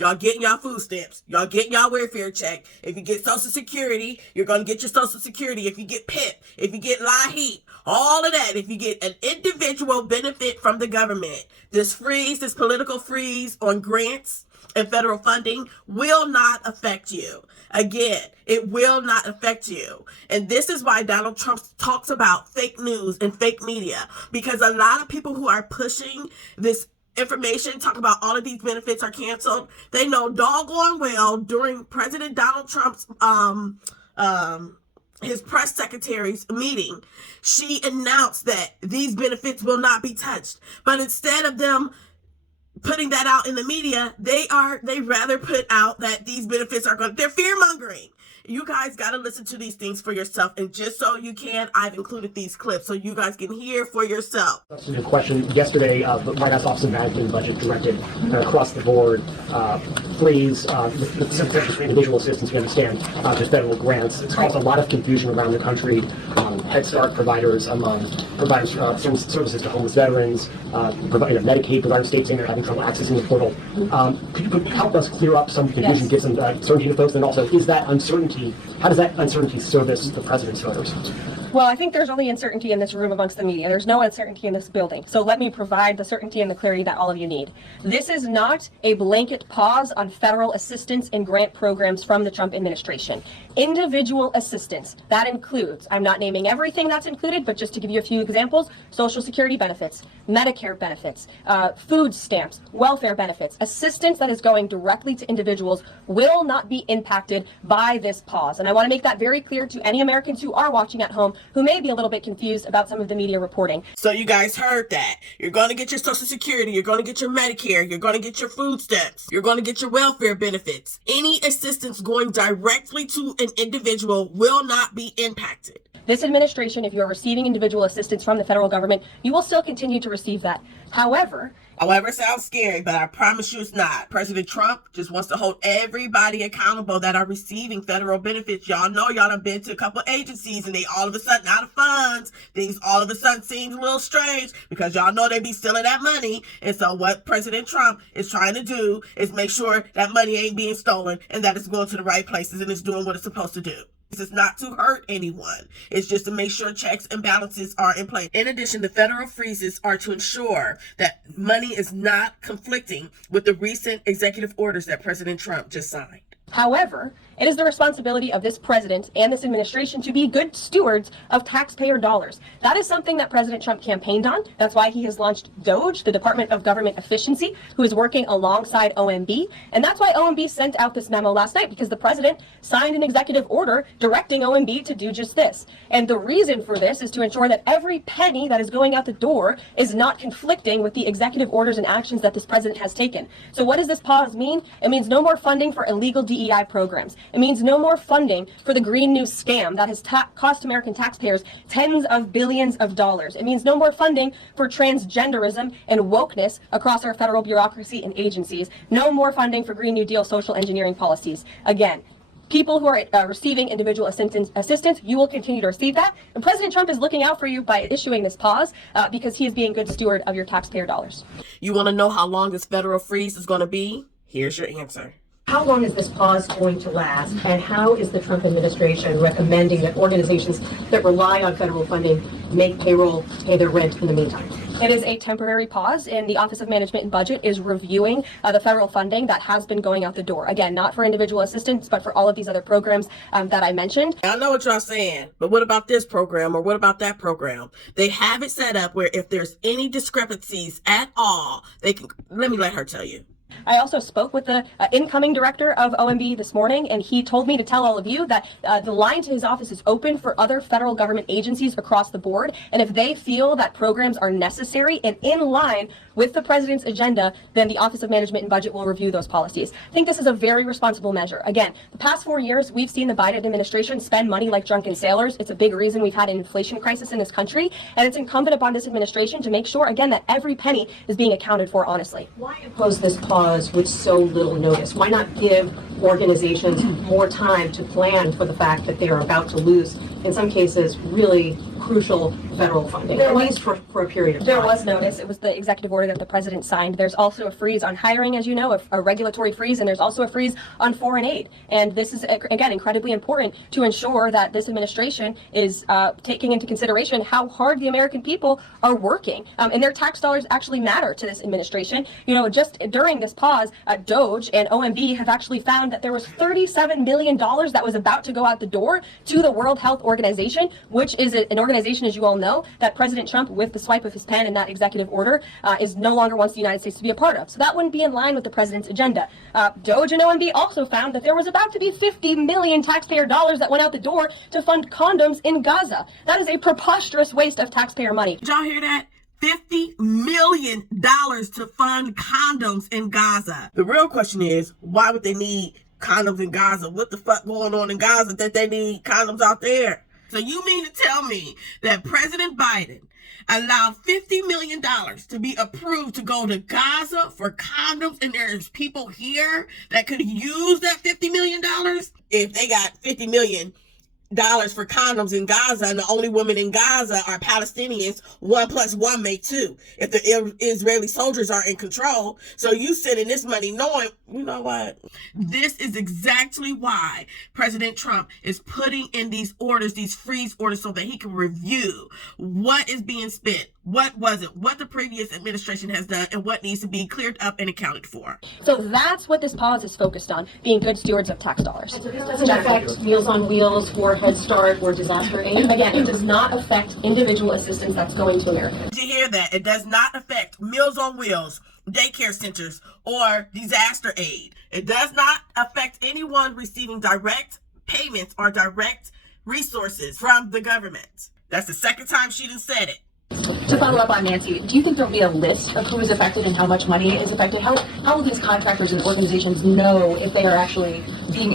Y'all getting y'all food stamps. Y'all getting y'all welfare check. If you get Social Security, you're going to get your Social Security. If you get PIP, if you get LIHEAP, all of that, if you get an individual benefit from the government, this political freeze on grants and federal funding will not affect you. Again, it will not affect you. And this is why Donald Trump talks about fake news and fake media, because a lot of people who are pushing this information, talk about all of these benefits are canceled, they know doggone well during President Donald Trump's his press secretary's meeting, she announced that these benefits will not be touched. But instead of them putting that out in the media, they rather put out that these benefits are they're fear mongering. You guys got to listen to these things for yourself. And just so you can, I've included these clips so you guys can hear for yourself. A question yesterday, the White House Office of Management and Budget directed across the board freeze the individual assistance, you understand, to federal grants. It's caused a lot of confusion around the country. Head Start providers providers services to homeless veterans, Medicaid providers, states saying they're having trouble accessing the portal. Could you help us clear up some confusion, give some certainty to folks? And also, is that uncertainty, how does that uncertainty service the president's voters? Well, I think there's only uncertainty in this room amongst the media. There's no uncertainty in this building. So let me provide the certainty and the clarity that all of you need. This is not a blanket pause on federal assistance and grant programs from the Trump administration. Individual assistance, that includes, I'm not naming everything that's included, but just to give you a few examples, Social Security benefits, Medicare benefits, food stamps, welfare benefits, assistance that is going directly to individuals will not be impacted by this pause. And I want to make that very clear to any Americans who are watching at home who may be a little bit confused about some of the media reporting. So you guys heard that. You're going to get your Social Security. You're going to get your Medicare. You're going to get your food stamps. You're going to get your welfare benefits. Any assistance going directly to an individual will not be impacted. This administration, if you are receiving individual assistance from the federal government, you will still continue to receive that. However, it sounds scary, but I promise you it's not. President Trump just wants to hold everybody accountable that are receiving federal benefits. Y'all know y'all done been to a couple agencies and they all of a sudden out of funds. Things all of a sudden seems a little strange because y'all know they be stealing that money. And so what President Trump is trying to do is make sure that money ain't being stolen and that it's going to the right places and it's doing what it's supposed to do. This is not to hurt anyone. It's just to make sure checks and balances are in place. In addition, the federal freezes are to ensure that money is not conflicting with the recent executive orders that President Trump just signed. However, it is the responsibility of this president and this administration to be good stewards of taxpayer dollars. That is something that President Trump campaigned on. That's why he has launched DOGE, the Department of Government Efficiency, who is working alongside OMB. And that's why OMB sent out this memo last night, because the president signed an executive order directing OMB to do just this. And the reason for this is to ensure that every penny that is going out the door is not conflicting with the executive orders and actions that this president has taken. So what does this pause mean? It means no more funding for illegal DEI programs. It means no more funding for the Green New scam that has cost American taxpayers tens of billions of dollars. It means no more funding for transgenderism and wokeness across our federal bureaucracy and agencies. No more funding for Green New Deal social engineering policies. Again, people who are receiving individual assistance, you will continue to receive that. And President Trump is looking out for you by issuing this pause because he is being a good steward of your taxpayer dollars. You want to know how long this federal freeze is going to be? Here's your answer. How long is this pause going to last, and how is the Trump administration recommending that organizations that rely on federal funding make payroll, pay their rent in the meantime? It is a temporary pause, and the Office of Management and Budget is reviewing the federal funding that has been going out the door. Again, not for individual assistance, but for all of these other programs that I mentioned. I know what y'all saying, but what about this program or what about that program? They have it set up where if there's any discrepancies at all, they can, let her tell you. I also spoke with the incoming director of OMB this morning, and he told me to tell all of you that the line to his office is open for other federal government agencies across the board. And if they feel that programs are necessary and in line with the president's agenda, then the Office of Management and Budget will review those policies. I think this is a very responsible measure. Again, the past 4 years, we've seen the Biden administration spend money like drunken sailors. It's a big reason we've had an inflation crisis in this country. And it's incumbent upon this administration to make sure, again, that every penny is being accounted for honestly. Why impose this pause with so little notice? Why not give organizations more time to plan for the fact that they are about to lose, in some cases, really crucial federal funding, at least for a period of time. There was notice. It was the executive order that the president signed. There's also a freeze on hiring, as you know, a regulatory freeze, and there's also a freeze on foreign aid. And this is, again, incredibly important to ensure that this administration is taking into consideration how hard the American people are working. And their tax dollars actually matter to this administration. You know, just during this pause, DOGE and OMB have actually found that there was $37 million that was about to go out the door to the World Health Organization, which is an organization, as you all know, that President Trump, with the swipe of his pen in that executive order, is no longer wants the United States to be a part of. So that wouldn't be in line with the president's agenda. DOGE and OMB also found that there was about to be 50 million taxpayer dollars that went out the door to fund condoms in Gaza. That is a preposterous waste of taxpayer money. Did y'all hear that? $50 million to fund condoms in Gaza. The real question is, why would they need condoms in Gaza? What the fuck going on in Gaza that they need condoms out there? So you mean to tell me that President Biden allowed $50 million to be approved to go to Gaza for condoms, and there's people here that could use that $50 million? If they got $50 million for condoms in Gaza, and the only women in Gaza are Palestinians, 1 + 1 make 2. If the Israeli soldiers are in control, so you sending this money knowing, you know what? This is exactly why President Trump is putting in these orders, these freeze orders, so that he can review what is being spent, what wasn't, what the previous administration has done, and what needs to be cleared up and accounted for. So that's what this pause is focused on, being good stewards of tax dollars. So this doesn't affect Meals on Wheels or Head Start or disaster aid? Again, it does not affect individual assistance that's going to Americans. Did you hear that? It does not affect Meals on Wheels, daycare centers, or disaster aid. It does not affect anyone receiving direct payments or direct resources from the government. That's the second time she done said it. To follow up on Nancy, do you think there'll be a list of who is affected and how much money is affected? How will these contractors and organizations know if they are actually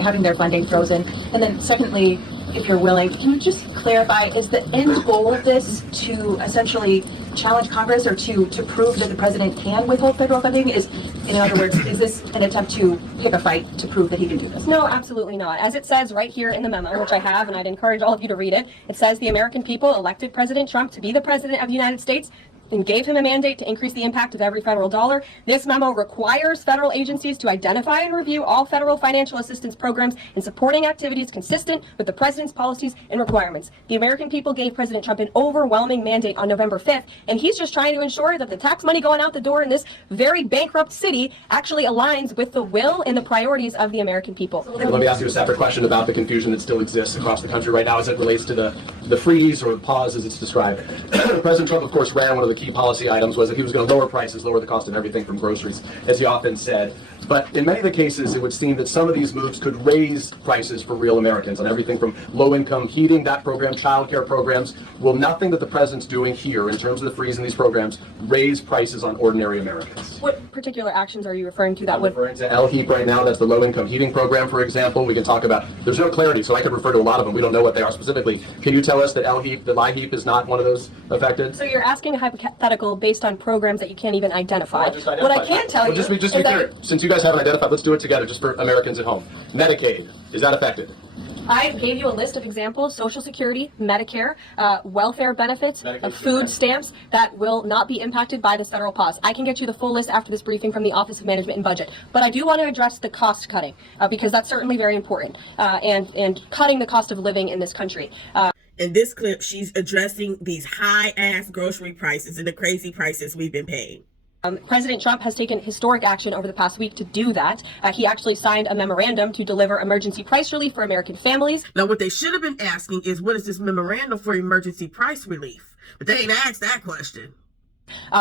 having their funding frozen? And then secondly, if you're willing, can you just clarify, is the end goal of this to essentially challenge Congress or to prove that the president can withhold federal funding? In other words, is this an attempt to pick a fight to prove that he can do this? No, absolutely not. As it says right here in the memo, which I have, and I'd encourage all of you to read it, it says the American people elected President Trump to be the president of the United States and gave him a mandate to increase the impact of every federal dollar. This memo requires federal agencies to identify and review all federal financial assistance programs and supporting activities consistent with the president's policies and requirements. The American people gave President Trump an overwhelming mandate on November 5th, and he's just trying to ensure that the tax money going out the door in this very bankrupt city actually aligns with the will and the priorities of the American people. Let me ask you a separate question about the confusion that still exists across the country right now as it relates to the freeze or pause as it's described. President Trump, of course, ran one of the key policy items was that he was going to lower prices, lower the cost of everything from groceries, as he often said. But in many of the cases, it would seem that some of these moves could raise prices for real Americans on everything from low-income heating, that program, child care programs. Will nothing that the president's doing here in terms of the freeze in these programs raise prices on ordinary Americans? What particular actions are you referring to that I'm would... referring to LHEAP right now. That's the low-income heating program, for example. We can talk about, there's no clarity, so I could refer to a lot of them. We don't know what they are specifically. Can you tell us that LHEAP, the LIHEAP, is not one of those affected? So you're asking a hypothetical based on programs that you can't even identify. What I can tell you just be is clear. that Since you guys haven't identified, let's do it together just for Americans at home. Medicaid, is that affected? I gave you a list of examples: Social Security, Medicare, welfare benefits, food stamps that will not be impacted by this federal pause. I can get you the full list after this briefing from the Office of Management and Budget. But I do want to address the cost cutting because that's certainly very important and cutting the cost of living in this country. In this clip, she's addressing these high-ass grocery prices and the crazy prices we've been paying. President Trump has taken historic action over the past week to do that. He actually signed a memorandum to deliver emergency price relief for American families. Now, what they should have been asking is, what is this memorandum for emergency price relief? But they ain't asked that question.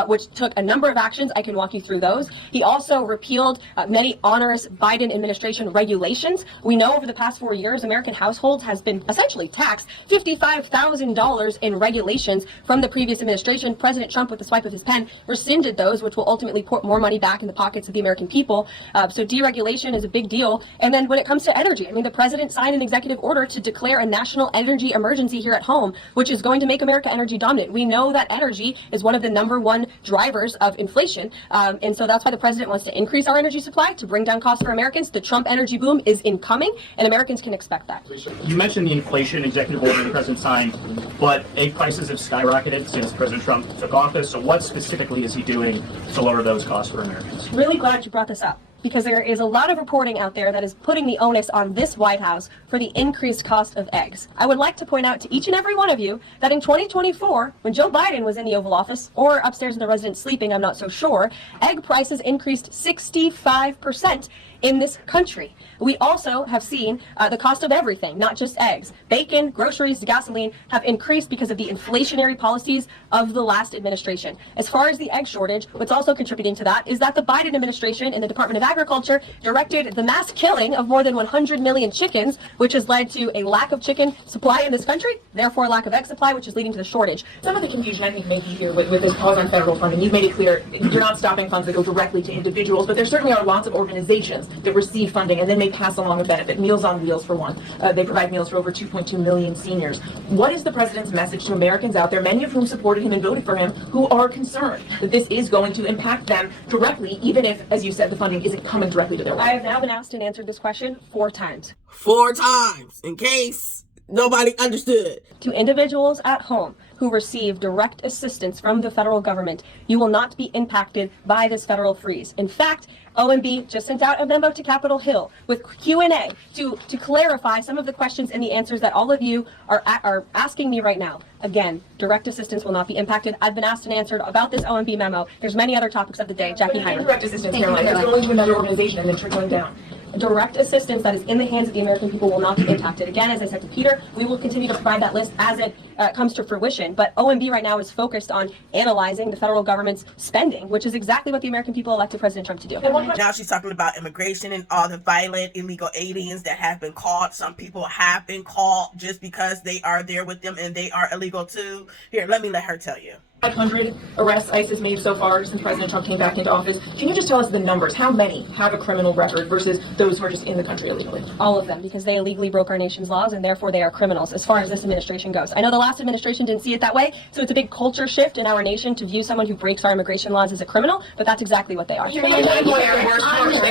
Which took a number of actions. I can walk you through those. He also repealed many onerous Biden administration regulations. We know over the past 4 years, American households has been essentially taxed $55,000 in regulations from the previous administration. President Trump, with the swipe of his pen, rescinded those, which will ultimately put more money back in the pockets of the American people. So deregulation is a big deal. And then when it comes to energy, I mean, the president signed an executive order to declare a national energy emergency here at home, which is going to make America energy dominant. We know that energy is one of the number number one drivers of inflation. And so that's why the president wants to increase our energy supply to bring down costs for Americans. The Trump energy boom is incoming, and Americans can expect that. You mentioned the inflation executive order the president signed, but egg prices have skyrocketed since President Trump took office. So what specifically is he doing to lower those costs for Americans? Really glad you brought this up, because there is a lot of reporting out there that is putting the onus on this White House for the increased cost of eggs. I would like to point out to each and every one of you that in 2024, when Joe Biden was in the Oval Office, or upstairs in the residence sleeping, I'm not so sure, egg prices increased 65% in this country. We also have seen the cost of everything, not just eggs. Bacon, groceries, gasoline have increased because of the inflationary policies of the last administration. As far as the egg shortage, what's also contributing to that is that the Biden administration and the Department of Agriculture directed the mass killing of more than 100 million chickens, which has led to a lack of chicken supply in this country, therefore a lack of egg supply, which is leading to the shortage. Some of the confusion I think maybe here with this pause on federal funding, you've made it clear you're not stopping funds that go directly to individuals, but there certainly are lots of organizations that receive funding and then they pass along a benefit. Meals on Wheels, for one. They provide meals for over 2.2 million seniors. What is the president's message to Americans out there, many of whom supported him and voted for him, who are concerned that this is going to impact them directly, even if, as you said, the funding isn't coming directly to their I have now been asked and answered this question 4 times. 4 times, in case nobody understood. To individuals at home who receive direct assistance from the federal government, you will not be impacted by this federal freeze. In fact, OMB just sent out a memo to Capitol Hill with Q&A to clarify some of the questions and the answers that all of you are asking me right now. Again, direct assistance will not be impacted. I've been asked and answered about this OMB memo. There's many other topics of the day. Jackie Hyman. Direct assistance, Caroline, it's going to another organization and then trickling down. Direct assistance that is in the hands of the American people will not be impacted. Again, as I said to Peter, we will continue to provide that list as it comes to fruition. But OMB right now is focused on analyzing the federal government's spending, which is exactly what the American people elected President Trump to do. Now she's talking about immigration and all the violent illegal aliens that have been caught. Some people have been caught just because they are there with them and they are illegal too. Here, let me let her tell you. 500 arrests ICE has made so far since President Trump came back into office. Can you just tell us the numbers? How many have a criminal record versus those who are just in the country illegally? All of them, because they illegally broke our nation's laws and therefore they are criminals as far as this administration goes. I know the last administration didn't see it that way, so it's a big culture shift in our nation to view someone who breaks our immigration laws as a criminal, but that's exactly what they are. They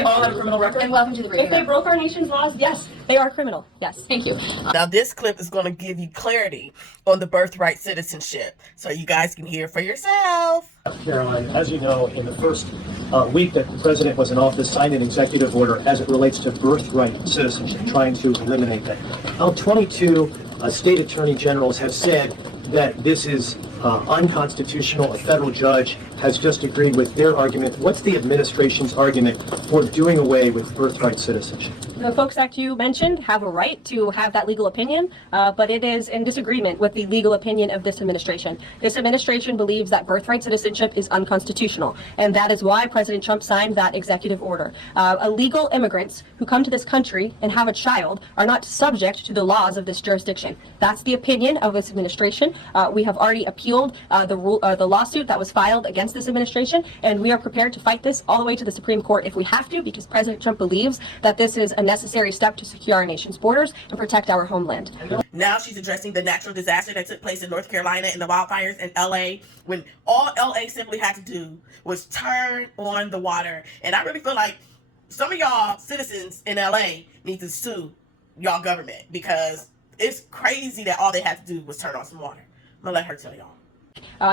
all have a criminal record. And welcome to the If they broke our nation's laws, yes, they are criminal. Yes. Thank you. Now this clip is going to give you clarity on the birthright citizenship, so you guys can hear for yourself. Caroline, as you know, in the first week that the president was in office, signed an executive order as it relates to birthright citizenship, trying to eliminate that. Now, 22 state attorney generals have said that this is unconstitutional. A federal judge has just agreed with their argument. What's the administration's argument for doing away with birthright citizenship? The folks that you mentioned have a right to have that legal opinion, but it is in disagreement with the legal opinion of this administration. This administration believes that birthright citizenship is unconstitutional, and that is why President Trump signed that executive order. Illegal immigrants who come to this country and have a child are not subject to the laws of this jurisdiction. That's the opinion of this administration. We have already appealed the lawsuit that was filed against this administration, and we are prepared to fight this all the way to the Supreme Court if we have to, because President Trump believes that this is a necessary step to secure our nation's borders and protect our homeland. Now she's addressing the natural disaster that took place in North Carolina and the wildfires in LA, when all LA simply had to do was turn on the water. And I really feel like some of y'all citizens in LA need to sue y'all government, because it's crazy that all they had to do was turn on some water. I'm gonna let her tell y'all.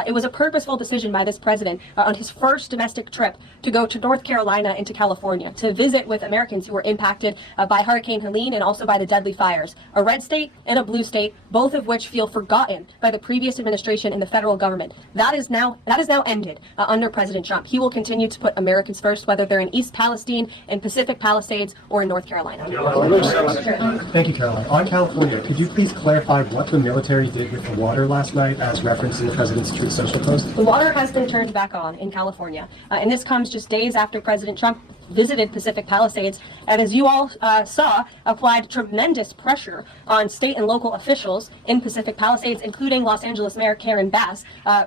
It was a purposeful decision by this president on his first domestic trip to go to North Carolina and to California to visit with Americans who were impacted by Hurricane Helene and also by the deadly fires. A red state and a blue state, both of which feel forgotten by the previous administration and the federal government. That is now ended under President Trump. He will continue to put Americans first, whether they're in East Palestine, in Pacific Palisades, or in North Carolina. Thank you, Caroline. On California, could you please clarify what the military did with the water last night as referenced in the president's Truth Social post? The water has been turned back on in California, and this comes just days after President Trump visited Pacific Palisades, and as you all saw, applied tremendous pressure on state and local officials in Pacific Palisades, including Los Angeles Mayor Karen Bass,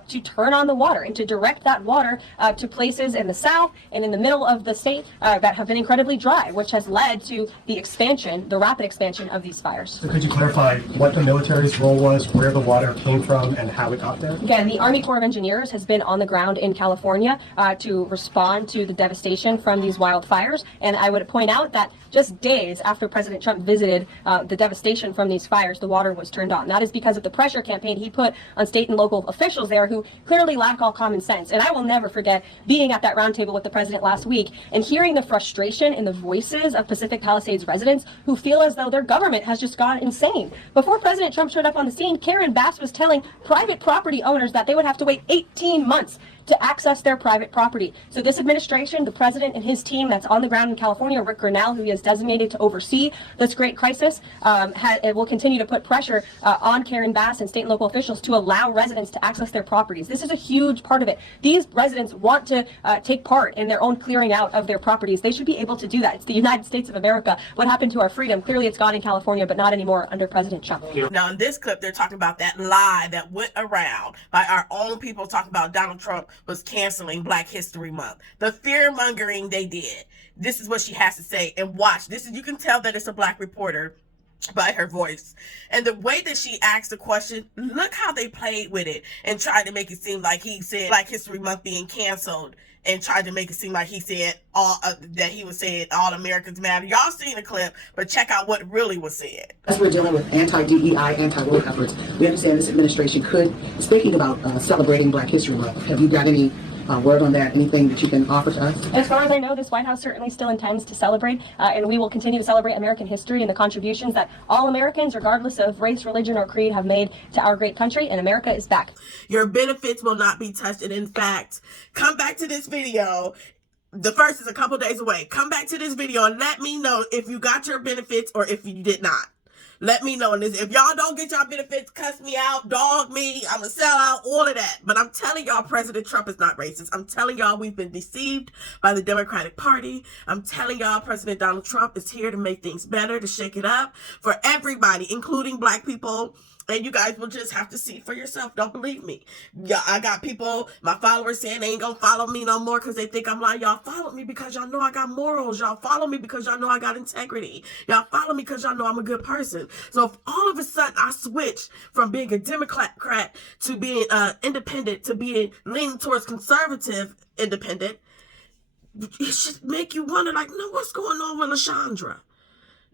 to turn on the water and to direct that water to places in the south and in the middle of the state that have been incredibly dry, which has led to the expansion, the rapid expansion of these fires. So could you clarify what the military's role was, where the water came from, and how it got there? Again, the Army Corps of Engineers has been on the ground in California to respond to the devastation from these wildfires. And I would point out that just days after President Trump visited the devastation from these fires, the water was turned on. That is because of the pressure campaign he put on state and local officials there who clearly lack all common sense. And I will never forget being at that roundtable with the president last week and hearing the frustration in the voices of Pacific Palisades residents who feel as though their government has just gone insane. Before President Trump showed up on the scene, Karen Bass was telling private property owners that they would have to wait 18 months to access their private property. So this administration, the president and his team that's on the ground in California, Rick Grinnell, who he has designated to oversee this great crisis, it will continue to put pressure on Karen Bass and state and local officials to allow residents to access their properties. This is a huge part of it. These residents want to take part in their own clearing out of their properties. They should be able to do that. It's the United States of America. What happened to our freedom? Clearly it's gone in California, but not anymore under President Trump. Now, in this clip, they're talking about that lie that went around by our own people talking about Donald Trump was canceling Black History Month. The fear mongering they did. This is what she has to say. And watch. This is, you can tell that it's a Black reporter by her voice. And the way that she asked the question, look how they played with it and tried to make it seem like he said Black History Month being canceled and tried to make it seem like he said that he was saying all Americans matter. Y'all seen the clip, but check out what really was said. As we're dealing with anti-DEI, anti-war efforts, we understand this administration is thinking about celebrating Black History Month. Have you got any word on that? Anything that you can offer to us? As far as I know, this White House certainly still intends to celebrate, and we will continue to celebrate American history and the contributions that all Americans, regardless of race, religion, or creed, have made to our great country, and America is back. Your benefits will not be touched, and in fact, come back to this video. The first is a couple days away. Come back to this video and let me know if you got your benefits or if you did not. Let me know. And if y'all don't get y'all benefits, cuss me out, dog me, I'm a sellout, all of that. But I'm telling y'all, President Trump is not racist. I'm telling y'all, we've been deceived by the Democratic Party. I'm telling y'all, President Donald Trump is here to make things better, to shake it up for everybody, including Black people. And you guys will just have to see for yourself. Don't believe me. Yeah, I got people, my followers saying they ain't gonna follow me no more because they think I'm lying. Y'all follow me because y'all know I got morals. Y'all follow me because y'all know I got integrity. Y'all follow me because y'all know I'm a good person. So if all of a sudden I switch from being a Democrat to being independent, to being leaning towards conservative independent, it should make you wonder, like, no, what's going on with LaShondra?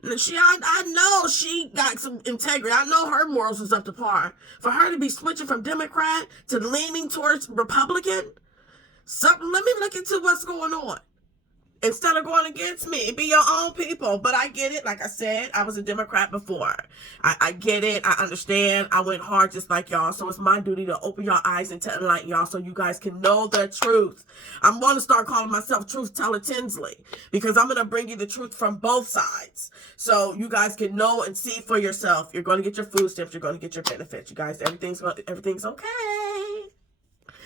I know she got some integrity. I know her morals was up to par. For her to be switching from Democrat to leaning towards Republican, let me look into what's going on. Instead of going against me, be your own people. But I get it. Like I said, I was a Democrat before. I get it. I understand. I went hard just like y'all. So it's my duty to open your eyes and to enlighten y'all so you guys can know the truth. I'm going to start calling myself Truth Teller Tinsley because I'm going to bring you the truth from both sides. So you guys can know and see for yourself. You're going to get your food stamps. You're going to get your benefits. You guys, everything's okay.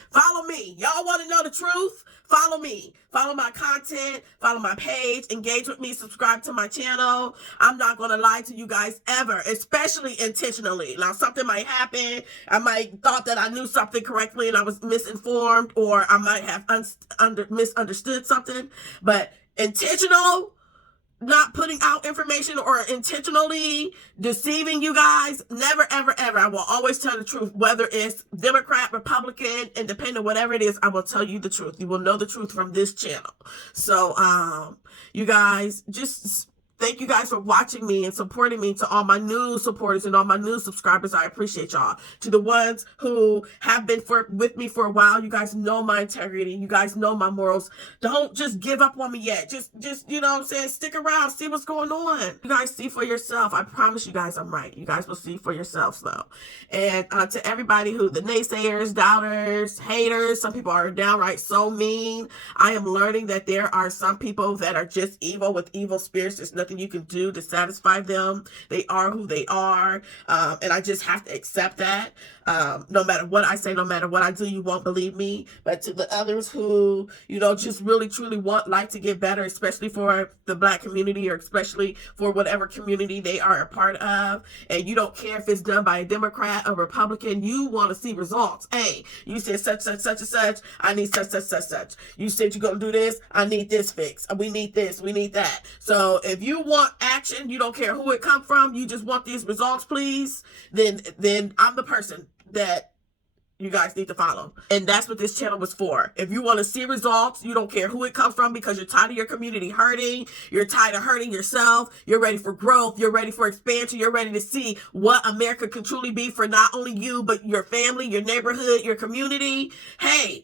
Follow me. Y'all want to know the truth? Follow me. Follow my content. Follow my page. Engage with me. Subscribe to my channel. I'm not going to lie to you guys ever, especially intentionally. Now, something might happen. I might thought that I knew something correctly and I was misinformed, or I might have misunderstood something. But intentional, not putting out information or intentionally deceiving you guys, never, ever, ever. I will always tell the truth, whether it's Democrat, Republican, Independent, whatever it is, I will tell you the truth. You will know the truth from this channel. So, you guys, just thank you guys for watching me and supporting me. To all my new supporters and all my new subscribers, I appreciate y'all. To the ones who have been with me for a while, you guys know my integrity. You guys know my morals. Don't just give up on me yet. Just you know what I'm saying? Stick around. See what's going on. You guys see for yourself. I promise you guys I'm right. You guys will see for yourselves, though. And to everybody the naysayers, doubters, haters, some people are downright so mean. I am learning that there are some people that are just evil with evil spirits. There's nothing you can do to satisfy them. They are who they are. And I just have to accept that. No matter what I say, no matter what I do, you won't believe me. But to the others who, just really truly want life to get better, especially for the Black community, or especially for whatever community they are a part of, and you don't care if it's done by a Democrat or Republican, you want to see results. Hey, you said such and such, I need such. You said you're going to do this, I need this fixed. We need this, we need that. So if you want action, you don't care who it come from, you just want these results, please, then I'm the person that you guys need to follow. And that's what this channel was for. If you want to see results, you don't care who it comes from, because you're tired of your community hurting, you're tired of hurting yourself, you're ready for growth, you're ready for expansion, you're ready to see what America can truly be for not only you, but your family, your neighborhood, your community. Hey,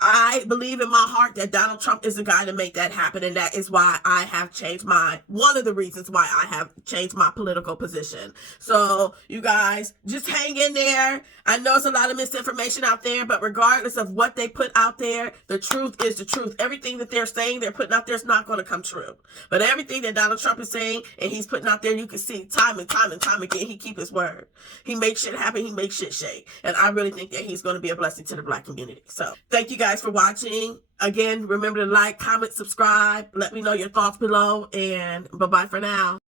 I believe in my heart that Donald Trump is the guy to make that happen, and that is why I have changed one of the reasons why I have changed my political position. So you guys, just hang in there. I know it's a lot of misinformation out there, but regardless of what they put out there, the truth is the truth. Everything that they're saying, they're putting out there is not going to come true. But everything that Donald Trump is saying and he's putting out there, you can see time and time again, he keeps his word. He makes shit happen. He makes shit shake. And I really think that he's going to be a blessing to the Black community. So thank you guys for watching. Again, remember to like, comment, subscribe. Let me know your thoughts below, and bye-bye for now.